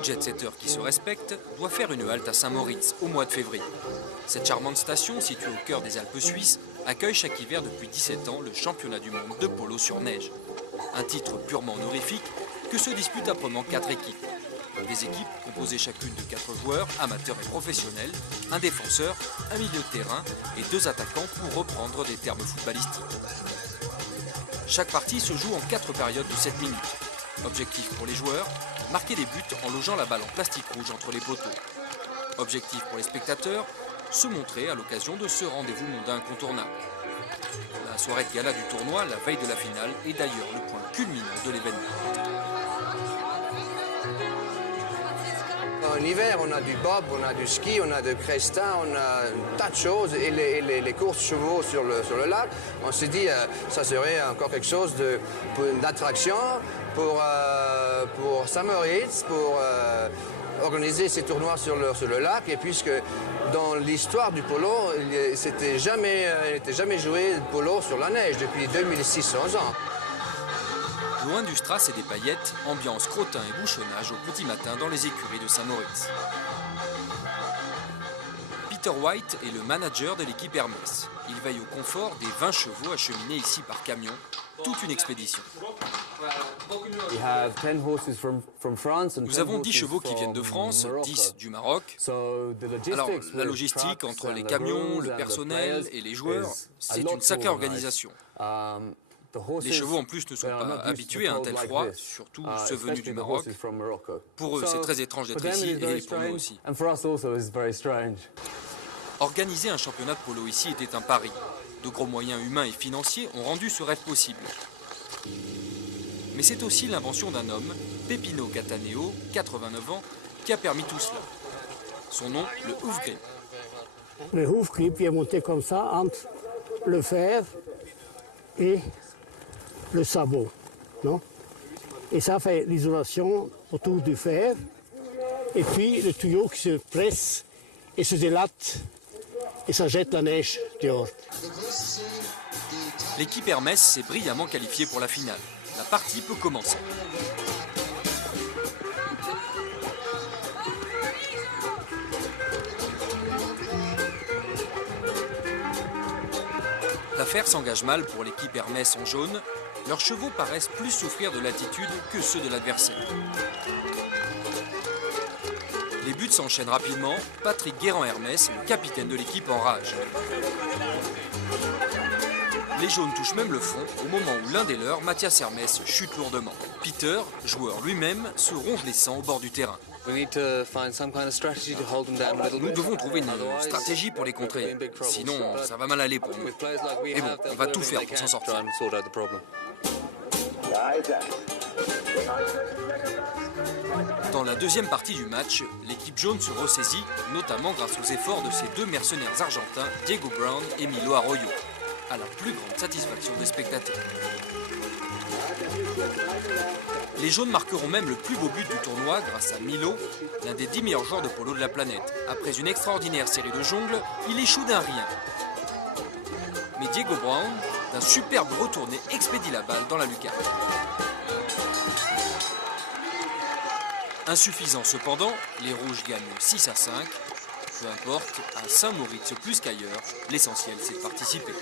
Tout jet-setter qui se respecte doit faire une halte à Saint-Moritz au mois de février. Cette charmante station, située au cœur des Alpes suisses, accueille chaque hiver depuis 17 ans le championnat du monde de polo sur neige. Un titre purement honorifique que se disputent âprement 4 équipes. Des équipes composées chacune de 4 joueurs, amateurs et professionnels, un défenseur, un milieu de terrain et 2 attaquants pour reprendre des termes footballistiques. Chaque partie se joue en 4 périodes de 7 minutes. Objectif pour les joueurs, marquer des buts en logeant la balle en plastique rouge entre les poteaux. Objectif pour les spectateurs, se montrer à l'occasion de ce rendez-vous mondain incontournable. La soirée de gala du tournoi, la veille de la finale, est d'ailleurs le point culminant de l'événement. En hiver, on a du bob, on a du ski, on a de cresta, on a un tas de choses. Et les courses chevaux sur le lac, on s'est dit ça serait encore quelque chose d'attraction pour Saint-Moritz, pour organiser ces tournois sur le lac. Et puisque dans l'histoire du polo, il n'était jamais joué de polo sur la neige depuis 2600 ans. Loin du strass et des paillettes, ambiance crottin et bouchonnage au petit matin dans les écuries de Saint-Moritz. Peter White est le manager de l'équipe Hermès. Il veille au confort des 20 chevaux acheminés ici par camion, toute une expédition. Nous avons 10 chevaux qui viennent de France, 10 du Maroc. Alors, la logistique entre les camions, le personnel et les joueurs, c'est une sacrée organisation. Les chevaux en plus ne sont pas habitués à un tel froid, surtout ceux venus du Maroc. Pour eux, c'est très étrange d'être ici et pour nous aussi. Organiser un championnat de polo ici était un pari. De gros moyens humains et financiers ont rendu ce rêve possible. Mais c'est aussi l'invention d'un homme, Peppino Cattaneo, 89 ans, qui a permis tout cela. Son nom, le Hoofgrip. Le Hoofgrip est monté comme ça entre le fer et le sabot, non? Et ça fait l'isolation autour du fer, et puis le tuyau qui se presse et se délate, et ça jette la neige dehors. L'équipe Hermès s'est brillamment qualifiée pour la finale. La partie peut commencer. L'affaire s'engage mal pour l'équipe Hermès en jaune. Leurs chevaux paraissent plus souffrir de l'altitude que ceux de l'adversaire. Les buts s'enchaînent rapidement. Patrick Guérand-Hermès, le capitaine de l'équipe, enrage. Les jaunes touchent même le fond au moment où l'un des leurs, Mathias Hermès, chute lourdement. Peter, joueur lui-même, se ronge les sangs au bord du terrain. Nous devons trouver une stratégie pour les contrer, sinon ça va mal aller pour nous. Mais bon, on va tout faire pour s'en sortir. Dans la deuxième partie du match, l'équipe jaune se ressaisit, notamment grâce aux efforts de ses 2 mercenaires argentins, Diego Brown et Milo Arroyo, à la plus grande satisfaction des spectateurs. Les jaunes marqueront même le plus beau but du tournoi grâce à Milo, l'un des 10 meilleurs joueurs de polo de la planète. Après une extraordinaire série de jongles, il échoue d'un rien. Mais Diego Brown, d'un superbe retourné, expédie la balle dans la lucarne. Insuffisant cependant, les rouges gagnent 6-5. Peu importe, à Saint-Moritz plus qu'ailleurs, l'essentiel c'est de participer.